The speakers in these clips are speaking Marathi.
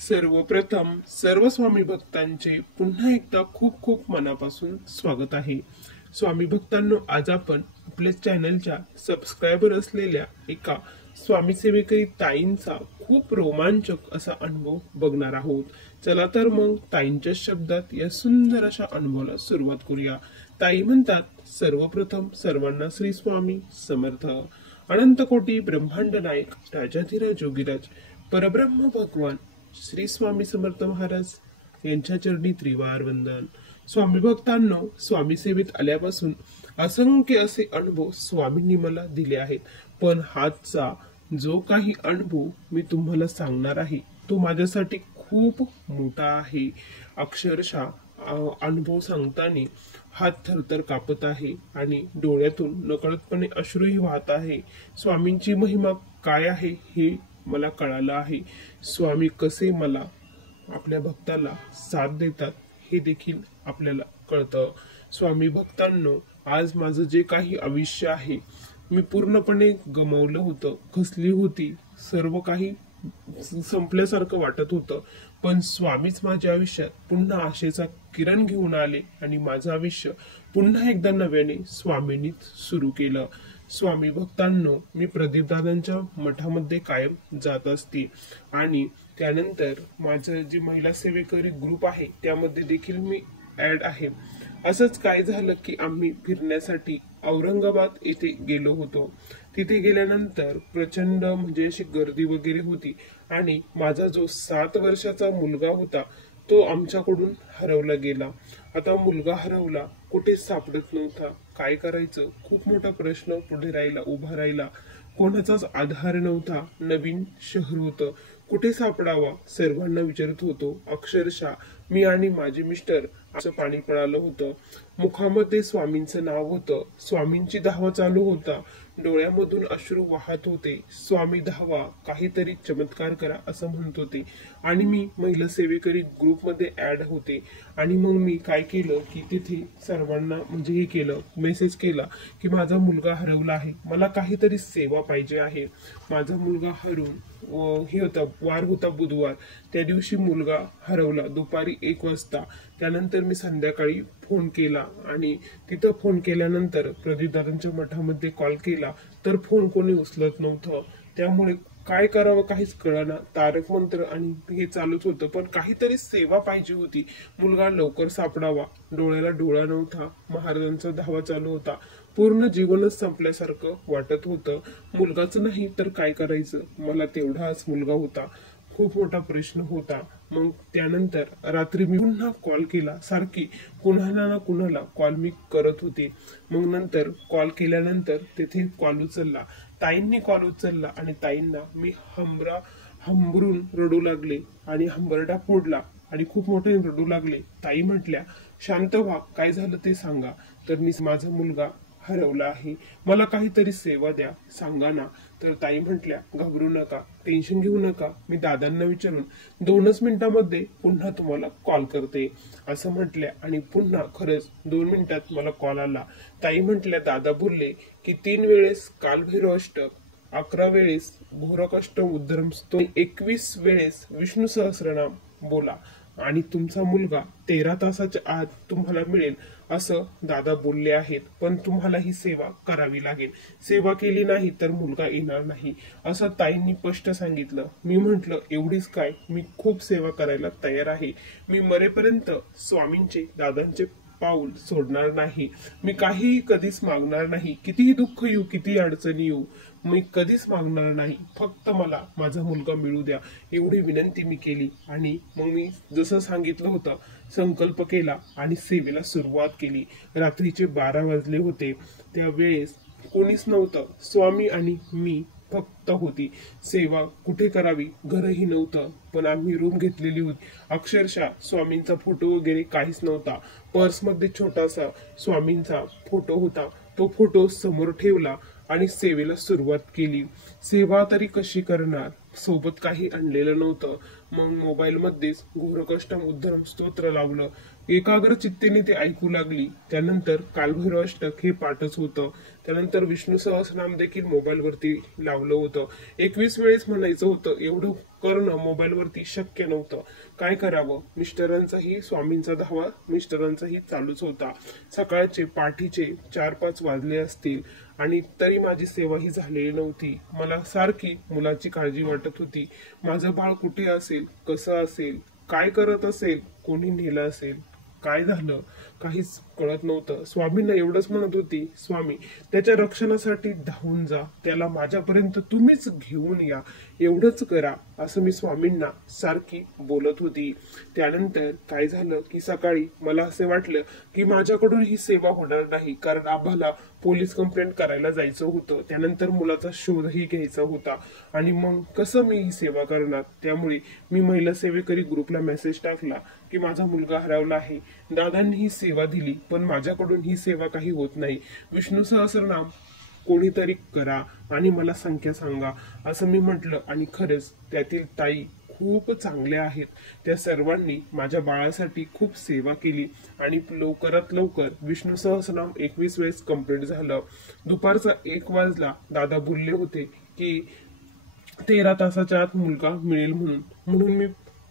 सर्वप्रथम सर्व स्वामी भक्तांचे पुन्हा एकदा खूप खूप मनापासून स्वागत आहे। स्वामी भक्तांनो, आज आपण आपल्या चॅनलच्या सबस्क्रायबर असलेल्या एका स्वामी सेवेकरी ताईंचा खूप रोमांचक असा अनुभव बघणार आहोत। चला तर मग ताईंच्या शब्दात या सुंदर अशा अनुभवाला सुरुवात करूया। ताई म्हणतात, सर्वप्रथम सर्वांना श्री स्वामी समर्थ। अनंत कोटी ब्रह्मांड नायक राजाधिराज योगीराज परब्रह्म भगवान श्री स्वामी समर्थ महाराज यांच्या चरणी त्रिवार वंदन। स्वामी भक्तांनो, स्वामी सेवेत आल्यापासून असंख्य असे अनुभव स्वामींनी मला दिले आहेत, पण हातचा जो काही अनुभव मी तुम्हाला सांगणार आहे तो माझ्यासाठी खूप मोठा आहे। अक्षरशः अनुभव सांगताना हात थरथर कापत आहे आणि डोळ्यातून नकळतपणे अश्रूही वाहत आहे। स्वामींची महिमा काय आहे हे मला कळालं आहे। स्वामी कसे मला आपल्या भक्ताला साथ देतात हे देखील आपल्याला कळतं। स्वामी भक्तांनो, आज माझं जे काही आयुष्य आहे मी पूर्णपणे गमावलं होतं, खचली होती, सर्व काही संपल्यासारखं वाटत होतं, पण स्वामीच माझ्या आयुष्यात पुन्हा आशेचा किरण घेऊन आले आणि माझं आयुष्य पुन्हा एकदा नव्याने स्वामींनीच सुरू केलं। स्वामी भक्तांनो, मी प्रदीपदादांच्या मठामध्ये कायम जात असते आणि त्यानंतर माझं जे महिला सेवेकरी ग्रुप आहे त्यामध्ये देखील मी ऍड आहे। असंच काय झालं की आम्ही फिरण्यासाठी औरंगाबाद येथे गेलो होतो। तिथे गेल्यानंतर प्रचंड म्हणजे अशी गर्दी वगैरे होती आणि माझा जो 7 वर्षाचा मुलगा होता तो आमच्याकडून हरवला गेला। आता मुलगा हरवला, कुठे सापडत नव्हता, काय करायचं खूप मोठा प्रश्न पुढे उभा राहिला। कोणाचाच आधार नव्हता, नवीन शहर होतं, कुठे सापडावा सर्वांना विचारत होतो। अक्षरशः मी आणि माझे मिस्टर असं पाणी पळालं होतं। मुखामध्ये स्वामींचं नाव होतं, स्वामींची धावा चालू होता, डोळ्यामधून अश्रू वाहत होते। स्वामी धावा, काहीतरी चमत्कार करा असं म्हणत होते आणि मी महिला सेवेकरी ग्रुपमध्ये ऍड होते। आणि मग मी काय केलं की तिथे सर्वांना म्हणजे हे केलं, मेसेज केला की माझा मुलगा हरवला आहे, मला काहीतरी सेवा पाहिजे आहे। माझा मुलगा हरवून हे होता, वार होता बुधवार, त्या दिवशी मुलगा हरवला दुपारी 1 वाजता। त्यानंतर मी संध्याकाळी फोन केला आणि तिथं फोन केल्यानंतर प्रदीपदादांच्या मठामध्ये कॉल केला तर फोन कोणी उचलत नव्हतं। त्यामुळे काय करावं काहीच कळना, तारक मंत्र आणि हे चालूच होतं, पण काहीतरी सेवा पाहिजे होती। मुलगा लवकर सापडावा, डोळ्याला डोळा नव्हता, महाराजांचा धावा चालू होता, पूर्ण जीवनच संपल्यासारखं वाटत होतं। मुलगाच नाही तर काय करायचं, मला तेवढाच मुलगा होता, खूप मोठा प्रश्न होता। मग त्यानंतर रात्री मी पुन्हा कॉल केला, सारखी कुणाला ना कुणाला कॉल मी करत होते। मग नंतर कॉल केल्यानंतर तिथे कॉल उचलला, ताईंनी कॉल उचलला आणि ताईंना मी हंबरून रडू लागले आणि हंबरडा फोडला आणि खूप मोठे रडू लागले। ताई म्हटल्या, शांत व्हा, काय झालं ते सांगा। तर मी माझा मुलगा हरवला आहे, मला काहीतरी सेवा द्या, सांगा ना। तर ताई म्हटल्या, घाबरू नका, टेन्शन घेऊ नका, मी दादांना विचारून 2च मिनिटांमध्ये पुन्हा तुम्हाला कॉल करते असं म्हटल्या। आणि पुन्हा खरंच 2 मिनिटात मला कॉल आला। ताई म्हटल्या, दादा बोलले की 3 वेळेस कालभैरव अष्टक, 11 वेळेस घोरकष्टम उद्धरम स्तोत्र, 21 वेळेस विष्णू सहस्रनाम बोला आणि तुमचा मुलगा 13 तासाच्या आत तुम्हाला मिळेल असं दादा बोलले आहेत, पण तुम्हाला ही सेवा करावी लागेल, सेवा केली नाही तर मुलगा येणार नाही असं ताईंनी स्पष्ट सांगितलं। मी म्हटलं, एवढीच काय, मी खूप सेवा करायला तयार आहे, मी मरेपर्यंत स्वामींचे दादांचे पाऊल सोडणार नाही, मी काहीही कधीच मागणार नाही, कितीही दुःख येऊ, कितीही अडचणी येऊ, मी कधीच मागणार नाही, फक्त मला माझा मुलगा मिळू द्या, एवढी विनंती मी केली। आणि मग मी जसं सांगितलं होतं संकल्प केला आणि सेवेला सुरुवात केली। रात्रीचे 12 वाजले होते, त्यावेळेस कोणीच नव्हतं, स्वामी आणि मी फक्त होती। सेवा कुठे करावी, घरही नव्हतं, पण आम्ही रूम घेतलेली होती। अक्षरशः स्वामींचा फोटो वगैरे काहीच नव्हता, पर्समध्ये छोटासा स्वामींचा फोटो होता, तो फोटो समोर ठेवला आणि सेवेला सुरुवात केली। सेवा तरी कशी करणार, सोबत काही आणलेलं नव्हतं। मग मोबाईल मध्येच घोरकष्टम उद्धरम स्तोत्र लावलं, एकाग्र चित्तेने ते ऐकू लागली। त्यानंतर कालभैरव अष्टक हे पाठच होतं, त्यानंतर विष्णू सहस्रनाम देखील मोबाईलवरती लावलं होतं. 21 वेळेस म्हणायचं होतं. एवढं करणं मोबाईलवरती शक्य नव्हतं. काय करावं? मिस्टरांचाही स्वामींचा धावा मिस्टरांचाही चालूच होता. सकाळचे पाठीचे 4-5 वाजले असतील आणि तरी माझी सेवा ही झालेली नव्हती. मला सारखी मुलाची काळजी वाटत होती. माझं बाळ कुठे असेल, कसं असेल, काय करत असेल, कोणी नेलं असेल, काय झालं काहीच कळत नव्हतं. स्वामींना एवढंच म्हणत होती, स्वामी त्याच्या रक्षणासाठी धावून जा, त्याला माझ्यापर्यंत तुम्हीच घेऊन या, एवढंच करा, असं मी स्वामींना सारखी बोलत होती. त्यानंतर काय झालं की सकाळी मला असे वाटलं की माझ्याकडून ही सेवा होणार नाही, कारण आम्हाला पोलीस कंप्लेंट करायला जायचं होतं. त्यानंतर मुलाचा शोधही घ्यायचा होता आणि मग कसं मी ही सेवा करणार. त्यामुळे मी महिला सेवेकरी ग्रुपला मेसेज टाकला की माझा मुलगा हरवला आहे. दादांनी ही सेवा दिली, पण माझ्याकडून ही सेवा काही होत नाही. विष्णू सहस्रनाम कोणीतरी करा आणि मला संख्या सांगा, असं मी म्हटलं. आणि खरंच त्यातील ताई खूप चांगल्या आहेत. त्या सर्वांनी माझ्या बाळासाठी खूप सेवा केली आणि लवकरात लवकर विष्णू सहस्रनाम 21 वेळेस कंप्लीट झालं. दुपारचा 1 वाजला. दादा बोलले होते की 13 तासाच्या आत मुलगा मिळेल म्हणून मी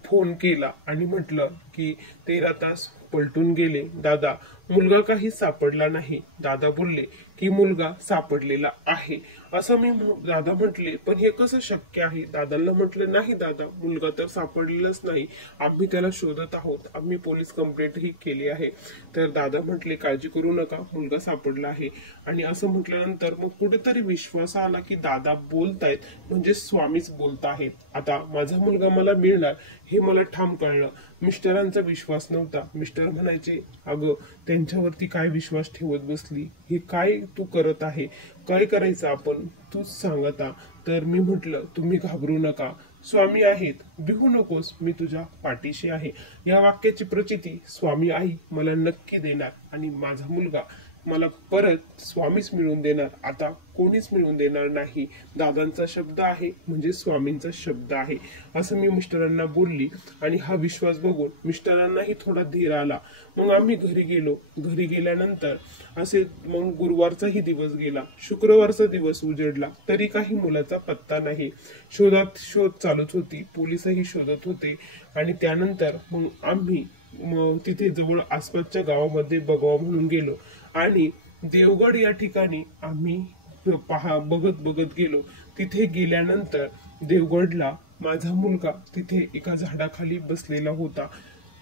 फोन केला आणि म्हटलं की 13 तास पलटून गेले दादा, मुलगा काही सापडला नाही. दादा बोलले की मुलगा सापडलेला आहे. असं मी दादा म्हटले, पण हे कसं शक्य आहे? दादांना म्हटलं, नाही दादा, मुलगा तर सापडलेलाच नाही, आम्ही त्याला शोधत आहोत, आम्ही पोलीस कंप्लेंटही केली आहे. तर दादा म्हटले, काळजी करू नका, मुलगा सापडला आहे. आणि असं म्हटल्यानंतर मग कुठेतरी विश्वास आला की दादा बोलतायत म्हणजे स्वामीच बोलताहेत. आता माझा मुलगा मला मिळणार हे मला ठाम कळलं. मिस्टरांचा विश्वास नव्हता. मिस्टर म्हणायचे, अगं त्यांच्यावरती काय विश्वास ठेवत बसली, हे काय तू करत आहे, काय करायचं आपण, तूच सांग आता. तर मी म्हटलं, तुम्ही घाबरू नका, स्वामी आहेत, भिवू नकोस, मी तुझ्या पाठीशी आहे. या वाक्याची प्रचिती स्वामी आई मला नक्की देणार आणि माझा मुलगा मला परत स्वामीच मिळवून देणार. आता कोणीच मिळवून देणार नाही. दादांचा शब्द आहे म्हणजे स्वामींचा शब्द आहे, असं मी मिस्टरांना बोलली. आणि हा विश्वास बघून मिस्टरांनाही थोडा धीर आला. मग आम्ही घरी गेलो. घरी गेल्यानंतर असे मग गुरुवारचाही दिवस गेला, शुक्रवारचा दिवस उजेडला, तरी काही मुलाचा पत्ता नाही. शोध चालूच होती, पोलीसही शोधत होते. आणि त्यानंतर मग आम्ही तिथे जवळ आसपासच्या गावामध्ये बघावं म्हणून गेलो आणि देवगड या ठिकाणी आम्ही बघत गेलो. तिथे गेल्यानंतर देवगडला माझा मुलगा तिथे एका झाडाखाली बसलेला होता.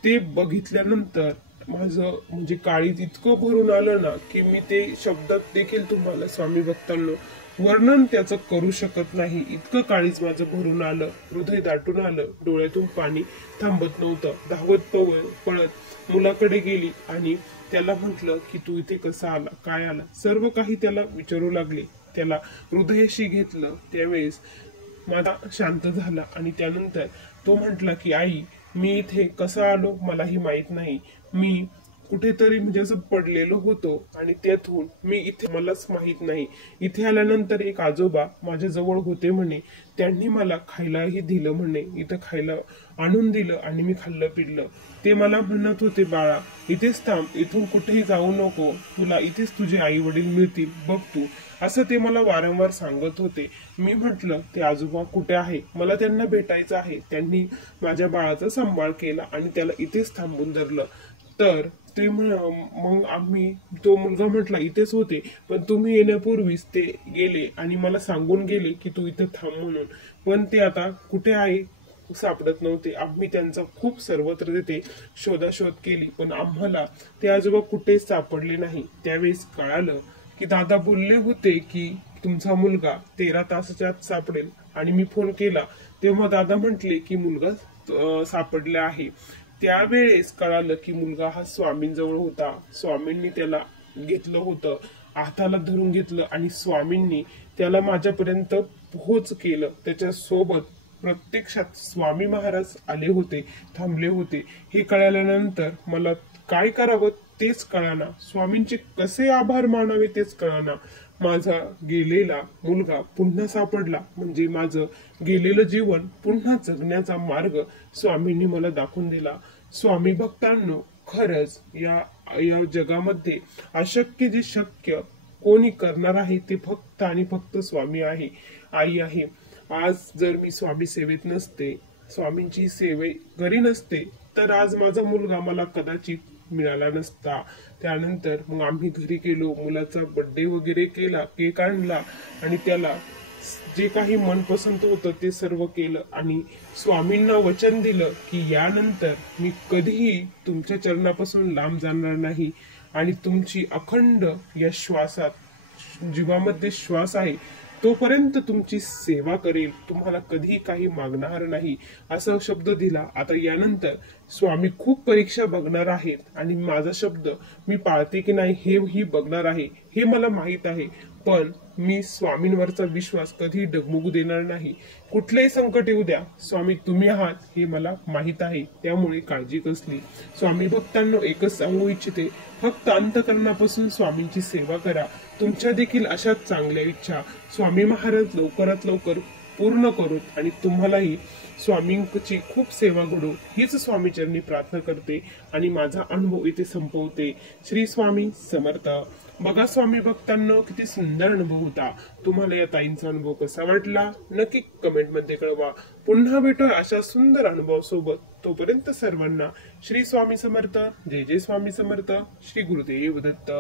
ते बघितल्यानंतर माझं म्हणजे काळीज इतकं भरून आलं ना की मी ते शब्दात देखील तुम्हाला स्वामी भक्तांनो वर्णन त्याचं करू शकत नाही. इतकं काळीज माझं भरून आलं, हृदय दाटून आलं, डोळ्यातून पाणी थांबत नव्हतं. धावत पळत मुलाकडे गेली आणि त्याला म्हटलं की तू इथे कसा आला, काय आला, सर्व काही त्याला विचारू लागले. त्याला हृदयाशी घेतलं. त्यावेळेस माझा शांत झाला आणि त्यानंतर तो म्हटला की आई, मी इथे कसा आलो मलाही माहित नाही, मी कुठेतरी म्हणजे असं पडलेलो होतो आणि त्यातून मी इथे मलाच माहित नाही. इथे आल्यानंतर एक आजोबा माझ्या जवळ होते म्हणे, त्यांनी मला खायलाही दिलं म्हणे, इथं खायला आणून दिलं आणि मी खाल्लं पिल्लं. ते मला म्हणत होते, बाळा इथेच थांब, इथून कुठेही जाऊ नको, तुला इथेच तुझे आई वडील मिळतील, बघ तू, असं ते मला वारंवार सांगत होते. मी म्हटलं, ते आजोबा कुठे आहे, मला त्यांना भेटायचं आहे. त्यांनी माझ्या बाळाचा सांभाळ केला आणि त्याला इथेच थांबून धरलं. तर ते मग आम्ही, तो मुलगा म्हटला इथेच होते, पण तुम्ही येण्यापूर्वीच ते गेले आणि मला सांगून गेले की तू इथे थांब म्हणून. पण ते आता कुठे आहे सापडत नव्हते. आम्ही त्यांचा खूप सर्वत्र तिथे शोधाशोध केली, पण आम्हाला ते आजोबा कुठेच सापडले नाही. त्यावेळेस कळालं की दादा बोलले होते की तुमचा मुलगा 13 तासाच्या आत सापडेल. आणि मी फोन केला तेव्हा दादा म्हटले की मुलगा सापडला आहे. त्यावेळेस कळालं की मुलगा हा स्वामींजवळ होता. स्वामींनी त्याला घेतलं होतं, हाताला धरून घेतलं आणि स्वामींनी त्याला माझ्यापर्यंत पोहोच केलं. त्याच्या सोबत प्रत्यक्षात स्वामी महाराज आले होते, थांबले होते. हे कळाल्यानंतर मला काय करावं तेच कळाना, स्वामींचे कसे आभार मानावे तेच कळाना. माझा गेलेला मुलगा पुन्हा सापडला म्हणजे माझं गेलेलं जीवन पुन्हा जगण्याचा मार्ग स्वामींनी मला दाखवून दिला. स्वामी भक्तांनो, खरंच या जगामध्ये अशक्य जे शक्य कोणी करणार आहे ते फक्त आणि फक्त स्वामी आहे, आई आहे. आज जर मी स्वामी सेवेत नसते, स्वामींची सेवे घरी नसते, तर आज माझा मुलगा मला कदाचित मिळाला नसता. त्यानंतर मग आम्ही घरी गेलो, मुलाचा बर्थडे वगैरे केला, केक आणला आणि त्याला जे काही मनपसंत होतं ते सर्व केलं आणि स्वामींना वचन दिलं की यानंतर मी कधीही तुमच्या चरणापासून लांब जाणार नाही आणि तुमची अखंड या श्वासात, जीवामध्ये श्वास आहे तोपर्यंत तुमची सेवा करेल, तुम्हाला कधीही काही मागणार नाही, असा शब्द दिला. आता यानंतर स्वामी खूप परीक्षा बघणार आहेत आणि माझा शब्द मी पाळते की नाही हेही बघणार आहे, हे मला माहित आहे. पण मी स्वामींवरचा विश्वास कधी डगमगू देणार नाही. कुठलेही संकट येऊ द्या, स्वामी तुम्ही आहात हे मला माहित आहे, त्यामुळे काळजी कसली. स्वामी भक्तांनो, एकच सांगू इच्छिते, फक्त अंतःकरणापासून स्वामींची सेवा करा. तुमच्या देखील अशाच चांगल्या इच्छा स्वामी महाराज लवकरात लवकर पूर्ण करूत आणि तुम्हालाही स्वामींची खूप सेवा घडो हीच स्वामीचरणी प्रार्थना करते आणि माझा अनुभव इथे संपवते. श्री स्वामी समर्थ. बघा स्वामी भक्तांनो, किती सुंदर अनुभव होता. तुम्हाला या ताईंचा अनुभव कसा वाटला नक्की कमेंट मध्ये कळवा. पुन्हा भेटूया अशा सुंदर अनुभव सोबत. तोपर्यंत सर्वांना श्री स्वामी समर्थ. जय जय स्वामी समर्थ. श्री गुरुदेव दत्त.